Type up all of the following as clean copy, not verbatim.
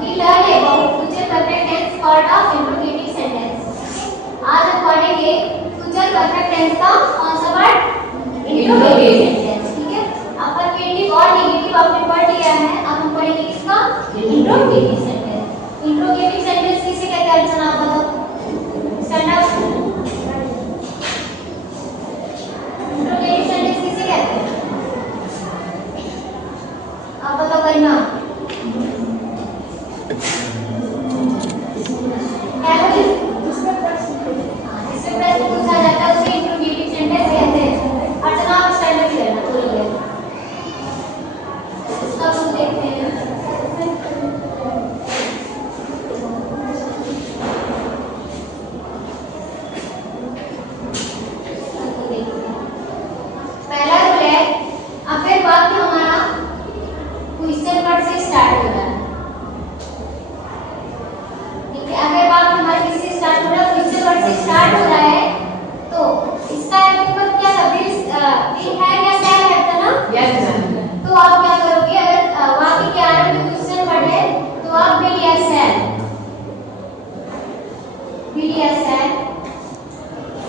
We learn about future perfect tense part of interrogative sentence. आज हम पढ़ेंगे future perfect tense का कौन सा पार्ट? Interrogative sentence. ठीक है? अफर्मेटिव और नेगेटिव आपने पढ़ लिया है. अब हम पढ़ेंगे किसका? Interrogative sentence. Interrogative sentence किसे कहते हैं? अर्चना आप बताओ. Stand up. Interrogative sentence किसे कहते हैं? आप बताओ करीना.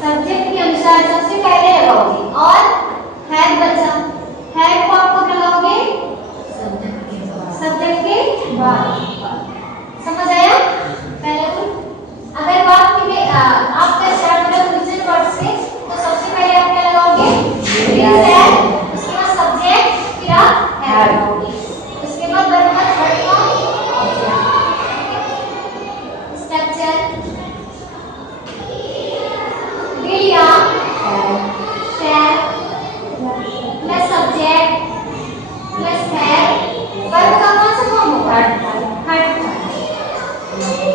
सब्जेक्ट के अनुसार सबसे पहले लगाओगे और हैव बचा हैव को आप कब लगाओगे? सब्जेक्ट के बाद. समझ आया? पहले तो अगर वाक्य में आपका स्टार्ट हो रहा है क्वेश्चन वर्ड से तो सबसे पहले आप क्या लगाओगे? उसके बाद सब्जेक्ट फिर आप हैव लगाओगे. उसके बाद वर्ब का थर्ड फॉर्म स्ट्रक्चर या shall plus subject plus have verb का कौन सा फॉर्म होगा? Third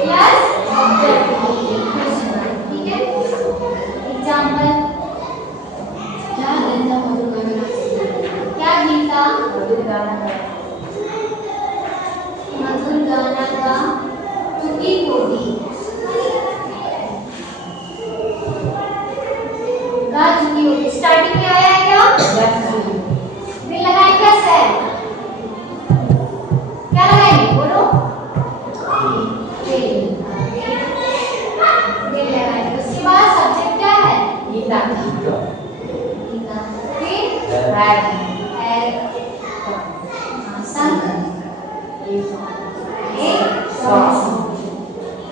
plus object. ठीक है? एग्जांपल क्या गीता मधुर गाना का टूटी फूटी स्टार्टिंग में आया है क्या? फिर लगाएंगे क्या? सेल. क्या लगाएंगे? बोलो. लगाएंगे. उसके बाद सब्जेक्ट क्या है? गीता. फिर संग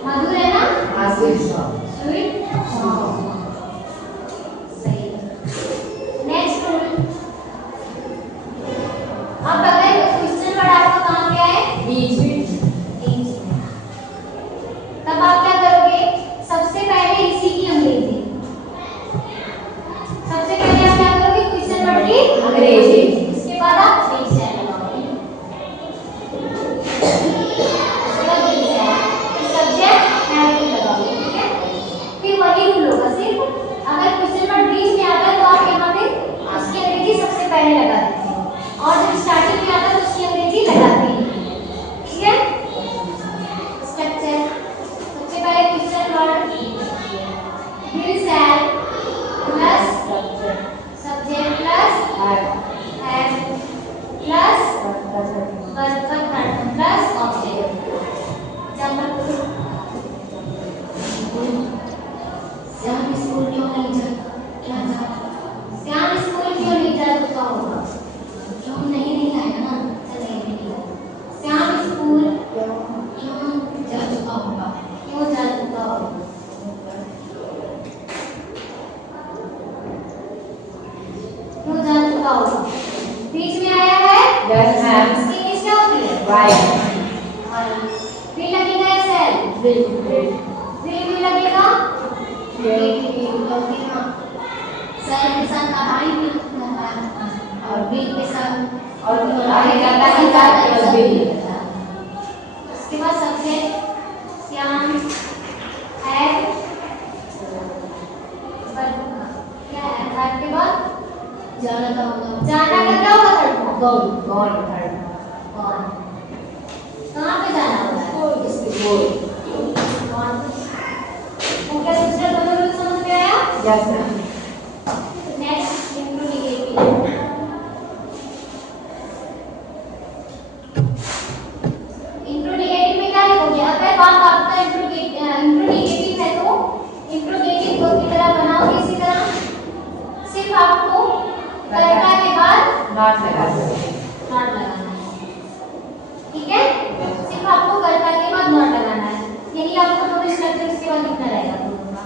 मधुर है ना? स्वीट. तब आप क्या करोगे? सबसे पहले इसी की अंग्रेजी. सबसे पहले आप क्या करोगे? क्वेश्चन वर्ड की अंग्रेजी. उसके बाद आप फ्रेज लगाओगे. सब्जेक्ट हैव टू लगाओगे. ठीक है? फिर वही रूल होगा. सिर्फ अगर क्वेश्चन वर्ड बीच में आता है तो आप यहाँ पे उसकी अंग्रेजी सबसे पहले लगा देते हैं और जब स्टार्टिंग में आता है तो उसकी अंग्रेजी लगाते हैं. ठीक है? स्ट्रक्चर पहले क्वेश्चन वर्ड फिर shall plus subject plus have plus verb का third plus object. Example Shyam school क्यों नहीं जाता? श्याम स्कूल क्यों नहीं जाता होगा? क्यों नहीं आया ना? चलेगा. श्याम स्कूल क्यों जा चुका होगा? क्यों जा चुका होगा? क्यों जा चुका होगा? बीच में आया है? Yes ma'am. इसकी इंग्लिश क्या होती है? राइट. फिर लगेगा सेल. फिर भी लगेगा सेल के साथ कहानी भी और बिल के साथ और उसके बाद सब्जेक्ट श्याम है क्या है? थर्ड के बाद जाना का होगा. जाना का क्या होगा? Third gone. Third gone. कहाँ पे जाना होगा? गॉन. ओके सिस्टर दोनों लोग समझ में आया? Yes ma'am. Next interrogative. Interrogative में क्या नॉट लगाना है। ठीक है, सिर्फ आपको कर्ता के बाद नॉट लगाना है, यही आपको दोनों स्ट्रक्चर उसके बाद लिखना रहेगा दोनों का।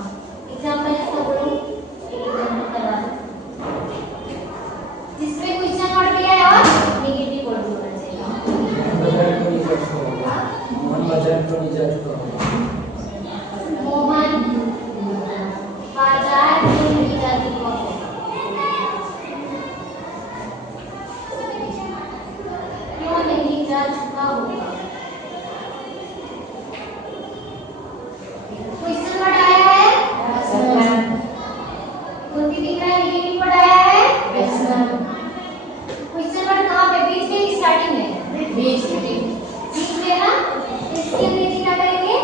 एग्जांपल इसका बोलो, एक एग्जांपल करवा दो जिसमें क्वेश्चन नॉट भी है और नेगेटिव वर्ड भी होना चाहिए। मोहन बाजार तो नहीं जा चुका। मोहन बाजार तो नहीं जा चुका। क्यों नहीं जा चुका होगा? क्वेश्चन वर्ड आया है, कुंती दिख रहा है, नेगेटिव वर्ड आया है, क्वेश्चन वर्ड कहाँ पे? बीच में, स्टार्टिंग में, बीच में ना। इसके अंग्रेजी क्या करेंगे?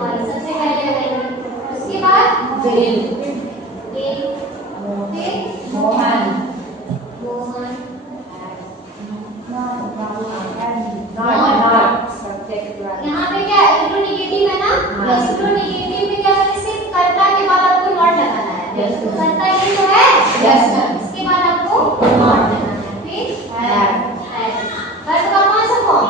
वर्ड सबसे पहले आएगा, उसके बाद फिर मोहन यहाँ पे क्या इंट्रोनेगेटिव है ना? इंट्रोनेगेटिव में क्या करें? सिर्फ कर्ता के बाद आपको नॉट लगाना है। कर्ता ये तो है, इसके बाद आपको नॉट लगाना है। फिर वर्ब का कौन सा फॉर्म?